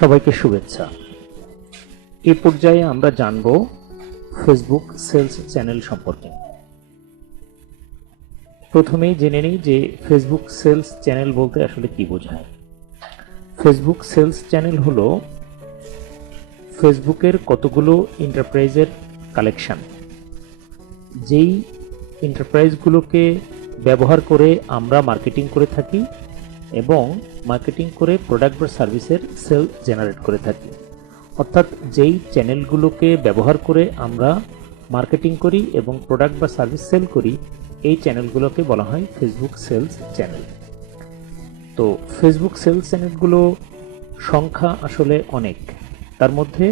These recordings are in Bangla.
সবাইকে শুভেচ্ছা। এই পর্যায়ে আমরা জানব ফেসবুক সেলস চ্যানেল সম্পর্কে। প্রথমেই জেনে নিই যে ফেসবুক সেলস চ্যানেল বলতে আসলে কি বোঝায়। ফেসবুক সেলস চ্যানেল হলো ফেসবুকের কতগুলো এন্টারপ্রাইজের কালেকশন, যেই এন্টারপ্রাইজগুলোকে ব্যবহার করে আমরা মার্কেটিং করে থাকি এবং মার্কেটিং করে প্রোডাক্ট বা সার্ভিসের সেল জেনারেট করে থাকি। অর্থাৎ যেই চ্যানেলগুলোকে ব্যবহার করে আমরা মার্কেটিং করি এবং প্রোডাক্ট বা সার্ভিস সেল করি, এই চ্যানেলগুলোকে বলা হয় ফেসবুক সেলস চ্যানেল। তো ফেসবুক সেলস চ্যানেলগুলো সংখ্যা আসলে অনেক। তার মধ্যে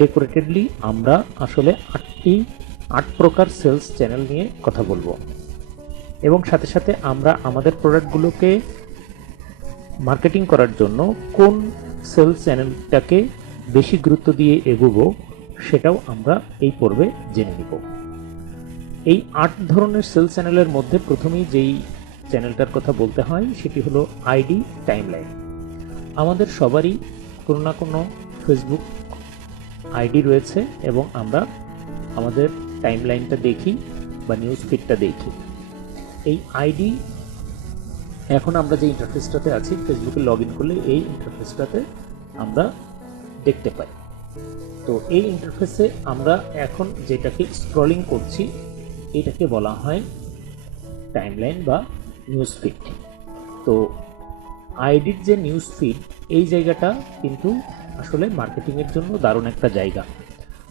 ডেকোরেটেডলি আমরা আসলে 8 প্রকার সেলস চ্যানেল নিয়ে কথা বলবো এবং সাথে সাথে আমরা আমাদের প্রোডাক্টগুলোকে মার্কেটিং করার জন্য কোন সেলস চ্যানেলটাকে বেশি গুরুত্ব দিয়ে এগোবো সেটাও আমরা এই পর্বে জেনে নিব। এই 8 ধরনের সেলস চ্যানেলের মধ্যে প্রথমেই যেই চ্যানেলটার কথা বলতে হয় সেটি হলো আইডি টাইমলাইন। আমাদের সবারই কোনো না কোনো ফেসবুক আইডি রয়েছে এবং আমরা আমাদের টাইমলাইনটা দেখি বা নিউজ ফিডটা দেখি। এই আইডি, এখন আমরা যে ইন্টারফেসটাতে আছি, ফেসবুকে লগ ইন করলে এই ইন্টারফেসটাতে আমরা দেখতে পাই। তো এই ইন্টারফেসে আমরা এখন যেটাকে স্ক্রলিং করছি এটাকে বলা হয় টাইমলাইন বা নিউজ ফিড। তো আইডির যে নিউজ ফিড, এই জায়গাটা কিন্তু আসলে মার্কেটিংয়ের জন্য দারুণ একটা জায়গা।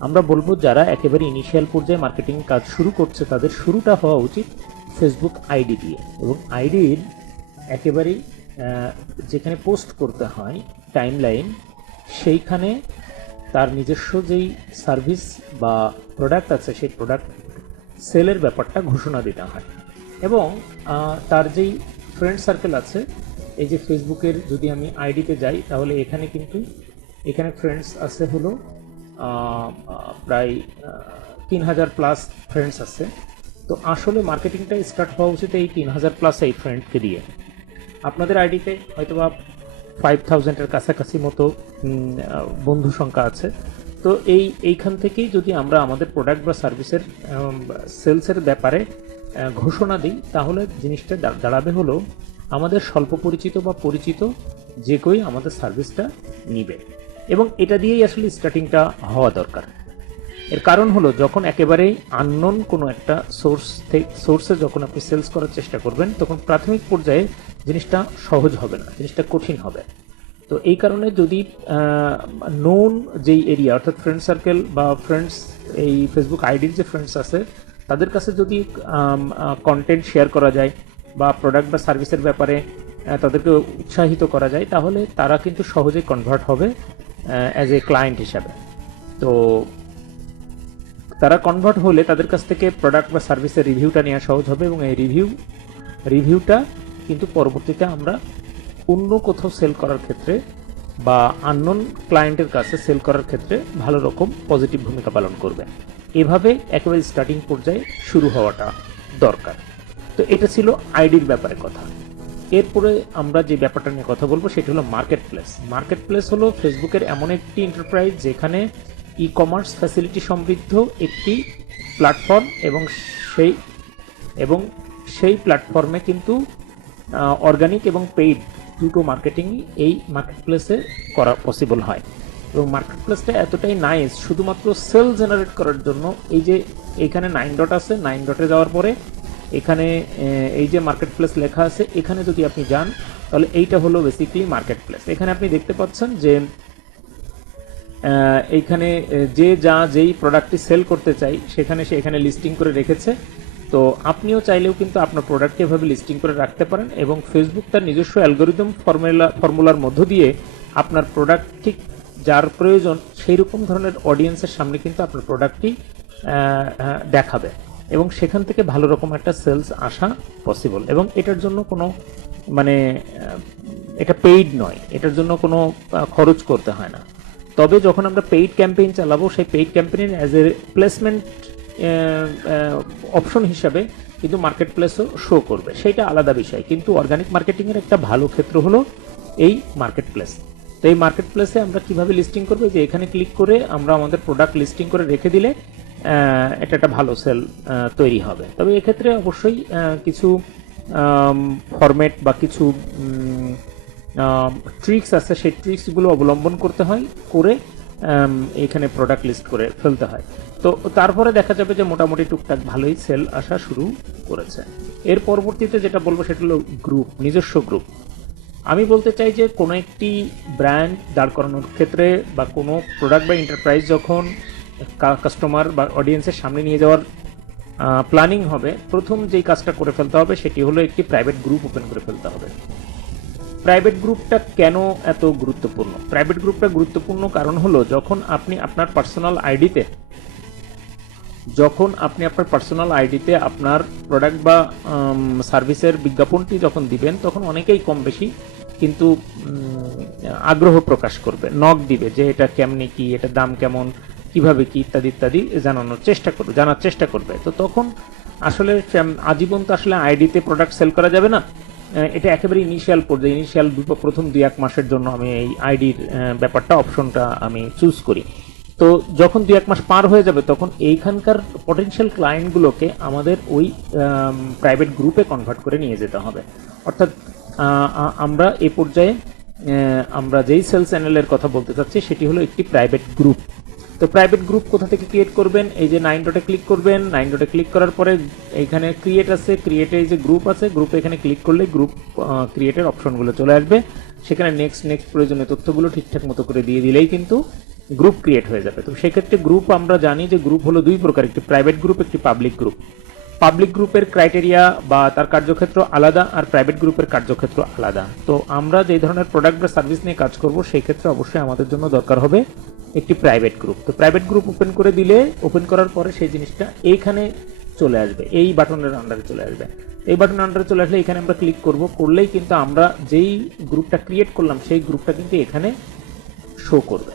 আমরা বলবো যারা একেবারে ইনিশিয়াল পর্যায়ে মার্কেটিং কাজ শুরু করছে তাদের শুরুটা হওয়া উচিত ফেসবুক আইডি দিয়ে, এবং আইডির একেবারেই যেখানে পোস্ট করতে হয় টাইমলাইন, সেইখানে তার নিজস্ব যেই সার্ভিস বা প্রোডাক্ট আছে সেই প্রোডাক্ট সেলের ব্যাপারটা ঘোষণা দিতে হয়। এবং তার যেই ফ্রেন্ড সার্কেল আছে, এই যে ফেসবুকের যদি আমি আইডিতে যাই তাহলে এখানে কিন্তু এখানে ফ্রেন্ডস আছে হলো প্রায় 3000 প্লাস ফ্রেন্ডস আছে। তো আসলে মার্কেটিংটা স্টার্ট হওয়া উচিত এই 3000 প্লাস এই ফ্রেন্ডকে দিয়ে। আপনাদের আইডিতে হয়তো বা 5000-এর কাছাকাছি মতো বন্ধু সংখ্যা আছে। তো এইখান থেকেই যদি আমরা আমাদের প্রোডাক্ট বা সার্ভিসের সেলসের ব্যাপারে ঘোষণা দিই তাহলে জিনিসটা দাঁড়াবে হলো আমাদের স্বল্প পরিচিত বা পরিচিত যে কেউই আমাদের সার্ভিসটা নিবে, এবং এটা দিয়েই আসলে স্টার্টিংটা হওয়া দরকার। এর কারণ হলো যখন একেবারেই আননোন কোনো একটা সোর্সে যখন আপনি সেলস করার চেষ্টা করবেন তখন প্রাথমিক পর্যায়ে জিনিসটা সহজ হবে না, জিনিসটা কঠিন হবে। তো এই কারণে যদি নোন যেই এরিয়া অর্থাৎ ফ্রেন্ড সার্কেল বা ফ্রেন্ডস, এই ফেসবুক আইডির যে ফ্রেন্ডস আছে তাদের কাছে যদি কন্টেন্ট শেয়ার করা যায় বা প্রোডাক্ট বা সার্ভিসের ব্যাপারে তাদেরকে উৎসাহিত করা যায় তাহলে তারা কিন্তু সহজেই কনভার্ট হবে অ্যাজ এ ক্লায়েন্ট হিসাবে। তো তারা কনভার্ট হলে তাদের কাছ থেকে প্রোডাক্ট বা সার্ভিসের রিভিউটা নেওয়া সহজ হবে, এবং এই রিভিউটা কিন্তু পরবর্তীতে আমরা অন্য কোথাও সেল করার ক্ষেত্রে বা আননোন ক্লায়েন্টের কাছে সেল করার ক্ষেত্রে ভালো রকম পজিটিভ ভূমিকা পালন করবে। এভাবে একেবারে স্টার্টিং পর্যায়ে শুরু হওয়াটা দরকার। তো এটা ছিল আইডির ব্যাপারে কথা। এরপরে আমরা যে ব্যাপারটা নিয়ে কথা বলবো সেটা হলো মার্কেট প্লেস। মার্কেট প্লেস হলো ফেসবুকের এমন একটি এন্টারপ্রাইজ যেখানে ই কমার্স ফ্যাসিলিটি সমৃদ্ধ একটি প্ল্যাটফর্ম, এবং সেই প্ল্যাটফর্মে কিন্তু অর্গানিক এবং পেইড দুটো মার্কেটিংই এই মার্কেট প্লেসে করা পসিবল হয়। এবং মার্কেট প্লেসটা এতটাই নাইস শুধুমাত্র সেল জেনারেট করার জন্য। এই যে এইখানে 9 ডট আছে, 9 ডটে যাওয়ার পরে এখানে এই যে মার্কেট প্লেস লেখা আছে, এখানে যদি আপনি যান তাহলে এইটা হলো বেসিক্যালি মার্কেট প্লেস। এখানে আপনি দেখতে পাচ্ছেন যে এইখানে যেই প্রোডাক্টটি সেল করতে চাই সেখানে সে এখানে লিস্টিং করে রেখেছে। তো আপনিও চাইলেও কিন্তু আপনার প্রোডাক্টকে এভাবে লিস্টিং করে রাখতে পারেন, এবং ফেসবুক তার নিজস্ব অ্যালগোরিদম ফর্মুলার মধ্য দিয়ে আপনার প্রোডাক্ট ঠিক যার প্রয়োজন সেই রকম ধরনের অডিয়েন্সের সামনে কিন্তু আপনার প্রোডাক্টটি দেখাবে, এবং সেখান থেকে ভালো রকম একটা সেলস আসা পসিবল। এবং এটার জন্য কোনো এটা পেইড নয়, এটার জন্য কোনো খরচ করতে হয় না। তবে যখন আমরা পেইড ক্যাম্পেইন চালাবো সেই পেইড ক্যাম্পেইনের অ্যাজ এ প্লেসমেন্ট অপশন হিসাবে কিন্তু মার্কেট প্লেসও শো করবে, সেটা আলাদা বিষয়। কিন্তু অর্গানিক মার্কেটিংয়ের একটা ভালো ক্ষেত্র হলো এই মার্কেট প্লেস। তো এই মার্কেট প্লেসে আমরা কিভাবে লিস্টিং করবো, যে এখানে ক্লিক করে আমরা আমাদের প্রোডাক্ট লিস্টিং করে রেখে দিলে এটা একটা ভালো সেল তৈরি হবে। তবে এক্ষেত্রে অবশ্যই কিছু ফরম্যাট বা কিছু ট্রিক্স আছে, সেই ট্রিক্সগুলো অবলম্বন করতে হয়, করে এখানে প্রোডাক্ট লিস্ট করে ফেলতে হয়। তো তারপরে দেখা যাবে যে মোটামুটি টুকটাক ভালোই সেল আসা শুরু করেছে। এর পরবর্তীতে যেটা বলবো সেটা হলো গ্রুপ, নিজস্ব গ্রুপ। আমি বলতে চাই যে কোনো একটি ব্র্যান্ড দাঁড় করানোর ক্ষেত্রে বা কোনো প্রোডাক্ট বা এন্টারপ্রাইজ যখন কাস্টমার বা অডিয়েন্সের সামনে নিয়ে যাওয়ার প্ল্যানিং হবে, প্রথম যেই কাজটা করে ফেলতে হবে সেটি হলো একটি প্রাইভেট গ্রুপ ওপেন করে ফেলতে হবে। প্রাইভেট গ্রুপটা কেন এত গুরুত্বপূর্ণ? প্রাইভেট গ্রুপটা গুরুত্বপূর্ণ কারণ হলো যখন আপনি আপনার পার্সোনাল আইডিতে আপনার প্রোডাক্ট বা সার্ভিসের বিজ্ঞাপনটি যখন দিবেন, তখন অনেকেই কম বেশি কিন্তু আগ্রহ প্রকাশ করবে, নক দিবে যে এটা কেমনি কি, এটা দাম কেমন, কিভাবে কি, ইত্যাদি ইত্যাদি জানার চেষ্টা করবে। তো তখন আসলে আজীবন তো আসলে আইডিতে প্রোডাক্ট সেল করা যাবে না। এটা একেবারে ইনিশিয়াল প্রথম 2-1 মাসের জন্য আমি এই আইডির ব্যাপারটা, অপশনটা আমি চুজ করি। তো যখন 2-1 মাস পার হয়ে যাবে, তখন এইখানকার পটেনশিয়াল ক্লায়েন্টগুলোকে আমাদের ওই প্রাইভেট গ্রুপে কনভার্ট করে নিয়ে যেতে হবে। অর্থাৎ আমরা এই পর্যায়ে আমরা যেই সেল চ্যানেলের কথা বলতে চাচ্ছি সেটি হলো একটি প্রাইভেট গ্রুপ। তো প্রাইভেট গ্রুপ কোথা থেকে ক্রিয়েট করবেন? এই যে 9 ডটে ক্লিক করবেন, 9 ডটে ক্লিক করার পরে এইখানে ক্রিয়েট আছে, ক্রিয়েটে এই যে গ্রুপ আছে, গ্রুপে এখানে ক্লিক করলে গ্রুপ ক্রিয়েটের অপশনগুলো চলে আসবে। সেখানে নেক্সট প্রয়োজনীয় তথ্যগুলো ঠিকঠাক মতো করে দিয়ে দিলেই কিন্তু গ্রুপ ক্রিয়েট হয়ে যাবে। তো সেক্ষেত্রে গ্রুপ আমরা জানি যে গ্রুপ হলো দুই প্রকার, একটি প্রাইভেট গ্রুপ, একটি পাবলিক গ্রুপ। পাবলিক গ্রুপের ক্রাইটেরিয়া বা তার কার্যক্ষেত্র আলাদা, আর প্রাইভেট গ্রুপের কার্যক্ষেত্র আলাদা। তো আমরা যে ধরনের প্রোডাক্ট বা সার্ভিস নিয়ে কাজ করব, সেই ক্ষেত্রে অবশ্যই আমাদের জন্য দরকার হবে একটি প্রাইভেট গ্রুপ। তো প্রাইভেট গ্রুপ ওপেন করে দিলে, ওপেন করার পরে সেই জিনিসটা এইখানে চলে আসবে, এই বাটনের আন্ডারে চলে আসবে। এই বাটনের আন্ডারে চলে আসলে এখানে আমরা ক্লিক করব, করলেই কিন্তু আমরা যেই গ্রুপটা ক্রিয়েট করলাম সেই গ্রুপটা কিন্তু এখানে শো করবে।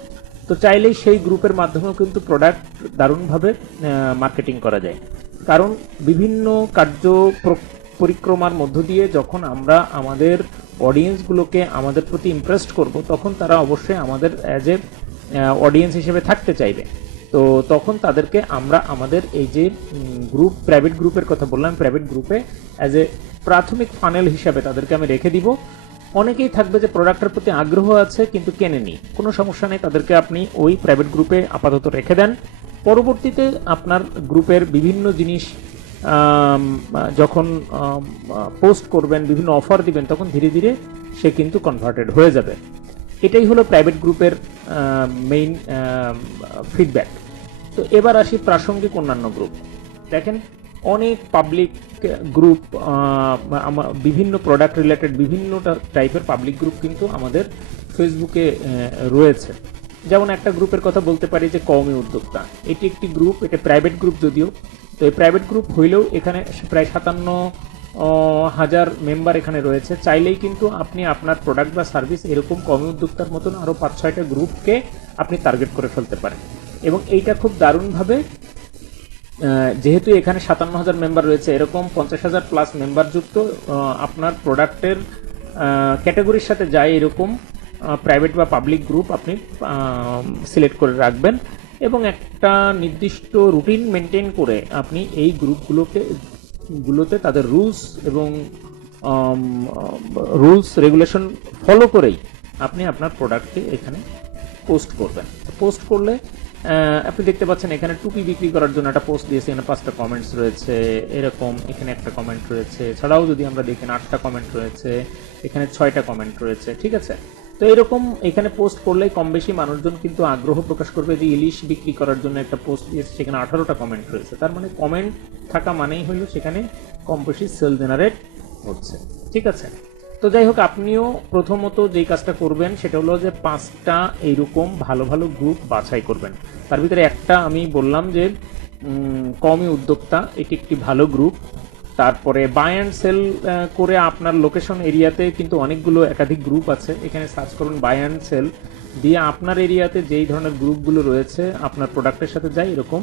তো চাইলেই সেই গ্রুপের মাধ্যমেও কিন্তু প্রোডাক্ট দারুণভাবে মার্কেটিং করা যায়। কারণ বিভিন্ন কার্য পরিক্রমার মধ্য দিয়ে যখন আমরা আমাদের অডিয়েন্সগুলোকে আমাদের প্রতি ইমপ্রেসড করব, তখন তারা অবশ্যই আমাদের অ্যাজ এ অডিয়েন্স হিসেবে থাকতে চাইবে। তো তখন তাদেরকে আমরা আমাদের এই যে গ্রুপ, প্রাইভেট গ্রুপের কথা বললাম, প্রাইভেট গ্রুপে অ্যাজ এ প্রাথমিক ফানেল হিসাবে তাদেরকে আমি রেখে দিব। অনেকেই থাকবে যে প্রোডাক্টের প্রতি আগ্রহ আছে কিন্তু কেনেনি, কোনো সমস্যা নেই, তাদেরকে আপনি ওই প্রাইভেট গ্রুপে আপাতত রেখে দেন। পরবর্তীতে আপনার গ্রুপের বিভিন্ন জিনিস যখন পোস্ট করবেন, বিভিন্ন অফার দিবেন, তখন ধীরে ধীরে সে কিন্তু কনভার্টেড হয়ে যাবে। এটাই হলো প্রাইভেট গ্রুপের মেইন ফিডব্যাক। তো এবার আসি প্রাসঙ্গিক অন্যান্য গ্রুপ। দেখেন, অনেক পাবলিক গ্রুপ, বিভিন্ন প্রোডাক্ট রিলেটেড বিভিন্ন টাইপের পাবলিক গ্রুপ কিন্তু আমাদের ফেসবুকে রয়েছে। যেমন একটা গ্রুপের কথা বলতে পারি যে কওমি উদ্যোক্তা। এটি একটি গ্রুপ, এটা প্রাইভেট গ্রুপ যদিও। তো এই প্রাইভেট গ্রুপ হইলেও এখানে প্রায় 57,000 মেম্বার এখানে রয়েছে। চাইলেই কিন্তু আপনি আপনার প্রোডাক্ট বা সার্ভিস এরকম কওমি উদ্যোক্তার মতন আরও 5-6টা গ্রুপকে আপনি টার্গেট করে ফেলতে পারেন। এবং এইটা খুব দারুণভাবে, যেহেতু এখানে 57,000 মেম্বার রয়েছে, এরকম 50,000 প্লাস মেম্বার যুক্ত আপনার প্রোডাক্টের ক্যাটাগরির সাথে যায় এরকম প্রাইভেট বা পাবলিক গ্রুপ আপনি সিলেক্ট করে রাখবেন, এবং একটা নির্দিষ্ট রুটিন মেনটেন করে আপনি এই গ্রুপগুলোতে তাদের রুলস রেগুলেশন ফলো করেই আপনি আপনার প্রোডাক্টকে এখানে পোস্ট করবেন। পোস্ট করলে আপনি দেখতে পাচ্ছেন এখানে টুপি বিক্রি করার জন্য একটা পোস্ট দিয়েছে, এখানে 5টা কমেন্টস রয়েছে, এরকম এখানে একটা কমেন্ট রয়েছে, এছাড়াও যদি আমরা দেখেন 8টা কমেন্ট রয়েছে, এখানে 6টা কমেন্ট রয়েছে, ঠিক আছে। তো এরকম এখানে পোস্ট করলেই কম বেশি মানুষজন কিন্তু আগ্রহ প্রকাশ করবে। যে ইলিশ বিক্রি করার জন্য একটা পোস্ট দিয়েছে, সেখানে 18টা কমেন্ট রয়েছে, তার মানে কমেন্ট থাকা মানেই হলো সেখানে কম বেশি সেল জেনারেট হচ্ছে, ঠিক আছে। তো যাই হোক, আপনিও প্রথমত যেই কাজটা করবেন সেটা হলো যে 5টা এইরকম ভালো ভালো গ্রুপ বাছাই করবেন। তার ভিতরে একটা আমি বললাম যে কওমি উদ্যোক্তা, এটি একটি ভালো গ্রুপ। তারপরে বাই অ্যান্ড সেল করে আপনার লোকেশন এরিয়াতে কিন্তু অনেকগুলো একাধিক গ্রুপ আছে, এখানে সার্চ করুন বাই অ্যান্ড সেল দিয়ে আপনার এরিয়াতে যেই ধরনের গ্রুপগুলো রয়েছে আপনার প্রোডাক্টের সাথে যায়, এরকম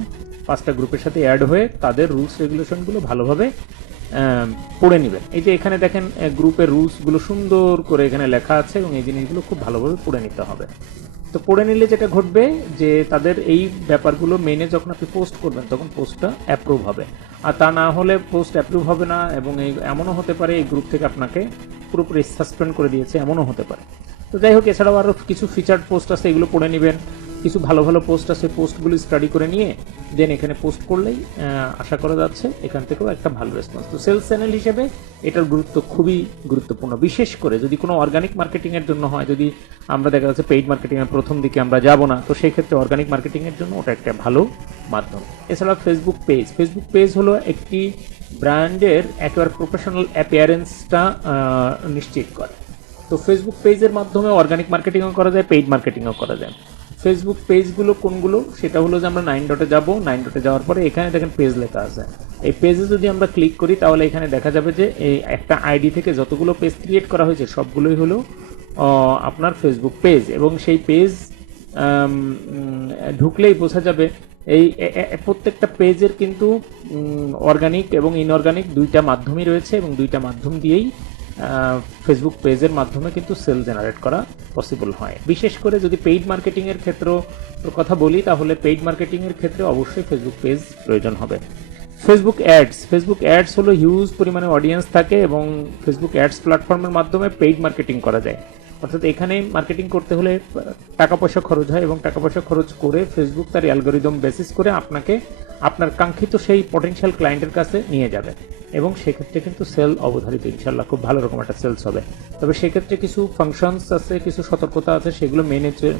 5টা গ্রুপের সাথে অ্যাড হয়ে তাদের রুলস রেগুলেশনগুলো ভালোভাবে পড়ে নেবেন। এই যে এখানে দেখেন গ্রুপের রুলসগুলো সুন্দর করে এখানে লেখা আছে এবং এই জিনিসগুলো খুব ভালোভাবে পড়ে নিতে হবে। তো পড়ে নিলে যেটা ঘটবে যে তাদের এই ব্যাপারগুলো মেনে যখন আপনি পোস্ট করবেন তখন পোস্টটা অ্যাপ্রুভ হবে, আর তা না হলে পোস্ট অ্যাপ্রুভ হবে না এবং এই এমনও হতে পারে এই গ্রুপ থেকে আপনাকে পুরোপুরি সাসপেন্ড করে দিয়েছে, এমনও হতে পারে। তো যাই হোক, এছাড়াও আরও কিছু ফিচার্ড পোস্ট আছে, এগুলো পড়ে নেবেন। কিছু ভালো ভালো পোস্ট আছে, পোস্টগুলো স্টাডি করে নিয়ে দেন এখানে পোস্ট করলেই আশা করা যাচ্ছে এখান থেকেও একটা ভালো রেসপন্স। তো সেলস চ্যানেল হিসেবে এটার গুরুত্ব খুবই গুরুত্বপূর্ণ, বিশেষ করে যদি কোনো অর্গানিক মার্কেটিংয়ের জন্য হয়। যদি আমরা দেখা যাচ্ছে পেইড মার্কেটিংয়ের প্রথম দিকে আমরা যাব না, তো সেই ক্ষেত্রে অর্গানিক মার্কেটিংয়ের জন্য ওটা একটা ভালো মাধ্যম। এছাড়া ফেসবুক পেজ হলো একটি ব্র্যান্ডের একেবারে প্রফেশনাল অ্যাপিয়ারেন্সটা নিশ্চিত করে। তো ফেসবুক পেজের মাধ্যমে অর্গানিক মার্কেটিংও করা যায়, পেইড মার্কেটিংও করা যায়। ফেসবুক পেজগুলো কোনগুলো, সেটা হলো যে আমরা 9 ডটে যাব, 9 ডটে যাওয়ার পরে এখানে দেখেন পেজ লেখা আছে। এই পেজে যদি আমরা ক্লিক করি তাহলে এখানে দেখা যাবে যে এই একটা আইডি থেকে যতগুলো পেজ ক্রিয়েট করা হয়েছে সবগুলোই হলো আপনার ফেসবুক পেজ, এবং সেই পেজ ঢুকলেই বোঝা যাবে এই প্রত্যেকটা পেজের কিন্তু অর্গানিক এবং ইনঅর্গানিক দুইটা মাধ্যমই রয়েছে, এবং দুইটা মাধ্যম দিয়েই ফেসবুক পেজের মাধ্যমে কিন্তু সেল জেনারেট করা পসিবল হয়। বিশেষ করে যদি পেইড মার্কেটিংয়ের ক্ষেত্রে কথা বলি তাহলে পেইড মার্কেটিংয়ের ক্ষেত্রে অবশ্যই ফেসবুক পেজ প্রয়োজন হবে। ফেসবুক অ্যাডস হলো হিউজ পরিমাণে অডিয়েন্স থাকে এবং ফেসবুক অ্যাডস প্ল্যাটফর্মের মাধ্যমে পেইড মার্কেটিং করা যায়। অর্থাৎ এখানে মার্কেটিং করতে হলে টাকা পয়সা খরচ হয়, এবং টাকা পয়সা খরচ করে ফেসবুক তার অ্যালগরিদম বেসিস করে আপনাকে আপনার কাঙ্ক্ষিত সেই পটেনশিয়াল ক্লায়েন্টের কাছে নিয়ে যাবে, এবং সেক্ষেত্রে কিন্তু সেল অবধারিত, ইনশাল্লাহ খুব ভালো রকম একটা সেলস হবে। তবে সেক্ষেত্রে কিছু ফাংশনস আছে, কিছু সতর্কতা আছে, সেগুলো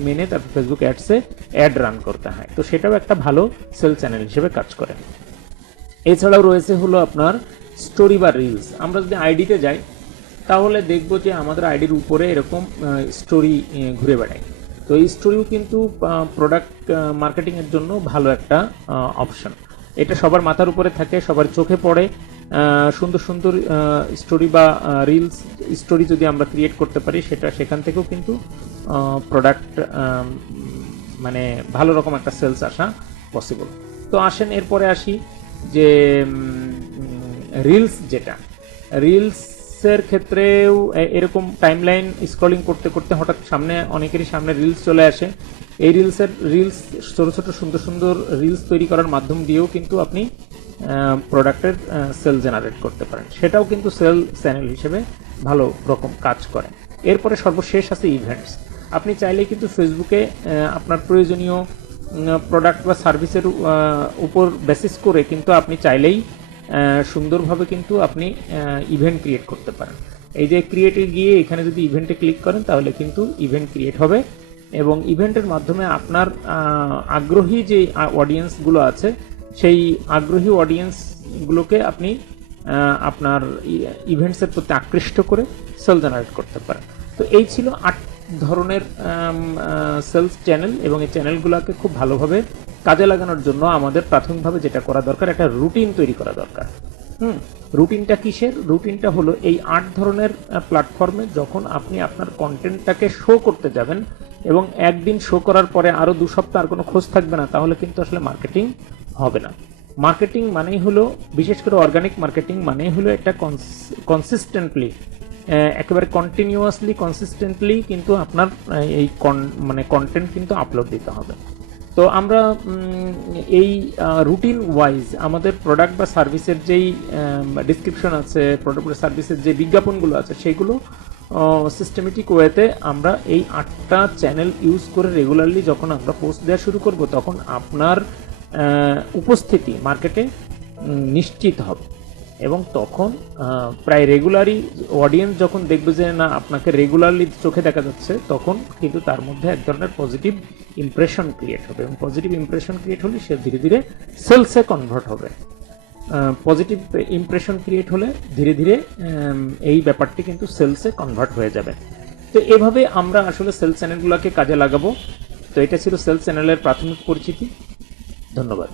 মেনে তারপর ফেসবুক অ্যাডসে অ্যাড রান করতে হয়। তো সেটাও একটা ভালো সেল চ্যানেল হিসেবে কাজ করে। এছাড়াও রয়েছে হলো আপনার স্টোরি বা রিলস। আমরা যদি আইডিতে যাই তাহলে দেখব যে আমাদের আইডির উপরে এরকম স্টোরি ঘুরে বেড়ায়। তো এই স্টোরিও কিন্তু প্রোডাক্ট মার্কেটিংয়ের জন্য ভালো একটা অপশন। এটা সবার মাথার উপরে থাকে, সবার চোখে পড়ে। সুন্দর সুন্দর স্টোরি বা রিলস স্টোরি যদি আমরা ক্রিয়েট করতে পারি সেখান থেকেও কিন্তু প্রোডাক্ট মানে ভালো রকম একটা সেলস আসা পসিবল। তো আসেন এরপরে আসি যে রিলসের ক্ষেত্রেও এরকম টাইমলাইন স্ক্রলিং করতে করতে হঠাৎ অনেকেরই সামনে রিলস চলে আসে। এই রিলস ছোট ছোট সুন্দর সুন্দর রিলস তৈরি করার মাধ্যম দিয়েও কিন্তু আপনি প্রোডাক্টের সেল জেনারেট করতে পারেন, সেটাও কিন্তু সেল চ্যানেল হিসেবে ভালো রকম কাজ করে। এরপরে সর্বশেষ আছে ইভেন্টস। আপনি চাইলেই কিন্তু ফেসবুকে আপনার প্রয়োজনীয় প্রোডাক্ট বা সার্ভিসের উপর বেসিস করে কিন্তু আপনি চাইলেই সুন্দরভাবে কিন্তু আপনি ইভেন্ট ক্রিয়েট করতে পারেন। এই যে ক্রিয়েটে গিয়ে এখানে যদি ইভেন্টে ক্লিক করেন তাহলে কিন্তু ইভেন্ট ক্রিয়েট হবে, এবং ইভেন্টের মাধ্যমে আপনার আগ্রহী যে অডিয়েন্সগুলো আছে সেই আগ্রহী অডিয়েন্সগুলোকে আপনি আপনার ইভেন্টসের প্রতি আকৃষ্ট করে সেল জেনারেট করতে পারেন। তো এই ছিল 8 ধরনের সেলস চ্যানেল, এবং এই চ্যানেলগুলোকে খুব ভালোভাবে কাজে লাগানোর জন্য আমাদের প্রাথমিকভাবে যেটা করা দরকার, একটা রুটিন তৈরি করা দরকার। রুটিনটা কিসের? রুটিনটা হলো এই 8 ধরনের প্ল্যাটফর্মে যখন আপনি আপনার কন্টেন্টটাকে শো করতে যাবেন এবং একদিন শো করার পরে আরও 2 সপ্তাহ আর কোনো খোঁজ থাকবে না, তাহলে কিন্তু আসলে মার্কেটিং হবে না। মার্কেটিং মানেই হলো, বিশেষ করে অর্গানিক মার্কেটিং মানেই হলো একটা কনসিস্টেন্টলি, একেবারে কন্টিনিউয়াসলি কিন্তু আপনার এই কন্টেন্ট কিন্তু আপলোড দিতে হবে। তো আমরা এই রুটিন ওয়াইজ আমাদের প্রোডাক্ট বা সার্ভিসের যেই ডিসক্রিপশন আছে, প্রোডাক্ট বা সার্ভিসের যে বিজ্ঞাপনগুলো আছে সেগুলো সিস্টেমেটিক ওয়েতে আমরা এই 8টা চ্যানেল ইউজ করে রেগুলারলি যখন আমরা পোস্ট দেওয়া শুরু করব তখন আপনার উপস্থিতি মার্কেটে নিশ্চিত হবে, এবং তখন প্রায় রেগুলারই অডিয়েন্স যখন দেখবে যে না আপনাকে রেগুলারলি চোখে দেখা যাচ্ছে, তখন কিন্তু তার মধ্যে এক ধরনের পজিটিভ ইমপ্রেশন ক্রিয়েট হবে, এবং পজিটিভ ইমপ্রেশন ক্রিয়েট হলে সে ধীরে ধীরে সেলসে কনভার্ট হবে। পজিটিভ ইমপ্রেশন ক্রিয়েট হলে ধীরে ধীরে এই ব্যাপারটি কিন্তু সেলসে কনভার্ট হয়ে যাবে। তো এভাবে আমরা আসলে সেলস চ্যানেলগুলোকে কাজে লাগাবো। তো এটা ছিল সেলস চ্যানেলের প্রাথমিক পরিচিতি। ধন্যবাদ।